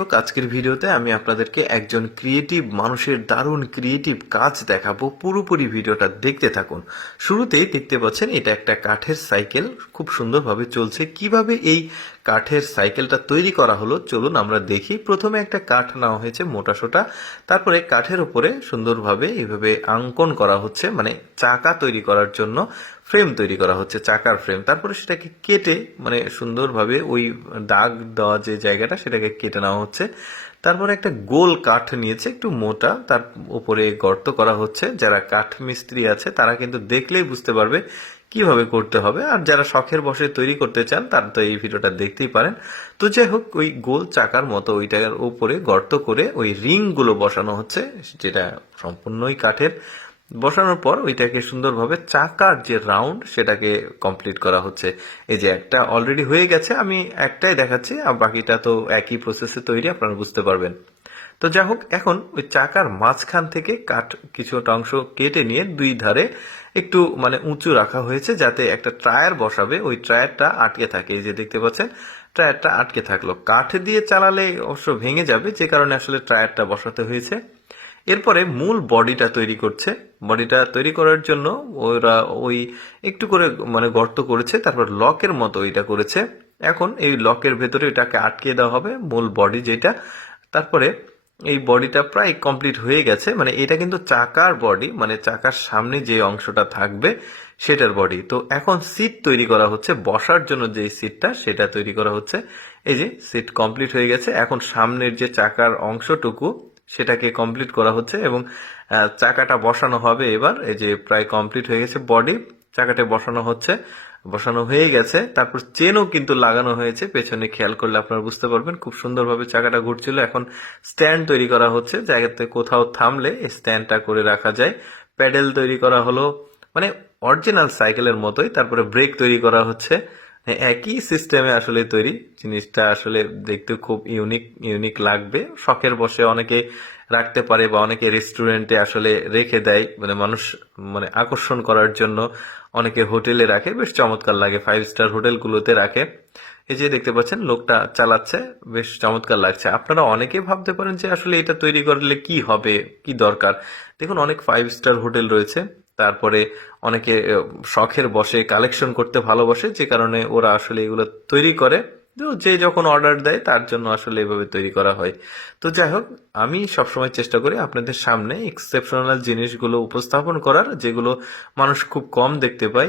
দর্শক, আজকের ভিডিওতে আমি আপনাদেরকে একজন ক্রিয়েটিভ মানুষের দারুণ ক্রিয়েটিভ কাজ দেখাবো। পুরোপুরি ভিডিওটা দেখতে থাকুন। শুরুতেই দেখতে পাচ্ছেন এটা একটা কাঠের সাইকেল, খুব সুন্দরভাবে চলছে। কিভাবে এই কাঠের সাইকেলটা তৈরি করা হলো চলুন আমরা দেখি। প্রথমে একটা কাঠ নেওয়া হয়েছে মোটাসোটা, তারপরে কাঠের উপরে সুন্দরভাবে এইভাবে অঙ্কন করা হচ্ছে, মানে চাকা তৈরি করার জন্য ফ্রেম তৈরি করা হচ্ছে, চাকার ফ্রেম। তারপরে সেটাকে কেটে মানে সুন্দরভাবে ওই দাগ দেওয়া যে জায়গাটা সেটাকে কেটে নেওয়া হচ্ছে। তারপরে একটা গোল কাঠ নিয়েছে, একটু মোটা, তার উপরে গর্ত করা হচ্ছে। যারা কাঠ মিস্ত্রি আছে তারা কিন্তু দেখলেই বুঝতে পারবে কিভাবে করতে হবে, আর যারা শখের বসে তৈরি করতে চান তারা তো এই ভিডিওটা দেখতেই পারেন। তো যাই হোক, ওই গোল চাকার মতো ওইটার উপরে গর্ত করে ওই রিং গুলো বসানো হচ্ছে, যেটা সম্পূর্ণই কাঠের। বসানোর পর ওইটাকে সুন্দরভাবে চাকার যে রাউন্ড সেটাকে কমপ্লিট করা হচ্ছে। এই যে একটা অলরেডি হয়ে গেছে, আমি একটাই দেখাচ্ছি, আর বাকিটা তো একই প্রসেসে তৈরি, আপনারা বুঝতে পারবেন। তো যাই হোক, এখন ওই চাকার মাঝখান থেকে কাঠ কিছুটা অংশ কেটে নিয়ে দুই ধারে একটু মানে উঁচু রাখা হয়েছে, যাতে একটা টায়ার বসাবে ওই টায়ারটা আটকে থাকে। এই যে দেখতে পাচ্ছেন টায়ারটা আটকে থাকলো। কাঠ দিয়ে চালালে অবশ্য ভেঙে যাবে, যে কারণে আসলে টায়ারটা বসাতে হয়েছে। এরপরে মূল বডিটা তৈরি করছে। বডিটা তৈরি করার জন্য ওরা ওই একটু করে মানে গর্ত করেছে, তারপর লকের মতো এটা করেছে। এখন এই লকের ভেতরে এটাকে আটকে দেওয়া হবে, মূল বডি যেটা। তারপরে এই বডিটা প্রায় কমপ্লিট হয়ে গেছে, মানে এটা কিন্তু চাকার বডি, মানে চাকার সামনে যে অংশটা থাকবে সেটার বডি। তো এখন সিট তৈরি করা হচ্ছে, বসার জন্য যে সিটটা সেটা তৈরি করা হচ্ছে। এই যে সিট কমপ্লিট হয়ে গেছে, এখন সামনের যে চাকার অংশটুকু সেটাকে কমপ্লিট করা হচ্ছে এবং চাকাটা বসানো হবে এবার। এই যে প্রায় কমপ্লিট হয়ে গেছে বডি, চাকাটা বসানো হচ্ছে, বসানো হয়ে গেছে। তারপর চেনও কিন্তু লাগানো হয়েছে পেছনে, খেয়াল করলে আপনারা বুঝতে পারবেন। খুব সুন্দরভাবে চাকাটা ঘুরছিল। এখন স্ট্যান্ড তৈরি করা হচ্ছে, জায়গাতে কোথাও থামলে স্ট্যান্ডটা করে রাখা যায়। প্যাডেল তৈরি করা হলো, মানে অরিজিনাল সাইকেলের মতোই। তারপরে ব্রেক তৈরি করা হচ্ছে, একই সিস্টেমে আসলে তৈরি। জিনিসটা আসলে দেখতে খুব ইউনিক ইউনিক লাগবে। শখের বসে অনেকে রাখতে পারে, বা অনেকে রেস্টুরেন্টে আসলে রেখে দেয়, মানে মানুষ মানে আকর্ষণ করার জন্য অনেকে হোটেলে রাখে, বেশ চমৎকার লাগে। 5 স্টার হোটেলগুলোতে রাখে। এই যে দেখতে পাচ্ছেন লোকটা চালাচ্ছে, বেশ চমৎকার লাগছে। আপনারা অনেকে ভাবতে পারেন যে আসলে এটা তৈরি করলে কি হবে, কি দরকার। দেখুন, অনেক 5 স্টার হোটেল রয়েছে, তারপরে অনেকে শখের বসে কালেকশন করতে ভালোবাসে, যে কারণে ওরা আসলে এগুলো তৈরি করে। তো যে যখন অর্ডার দেয় তার জন্য আসলে এভাবে তৈরি করা হয়। তো যাই হোক, আমি সবসময় চেষ্টা করি আপনাদের সামনে এক্সেপশনাল জিনিসগুলো উপস্থাপন করার, যেগুলো মানুষ খুব কম দেখতে পায়।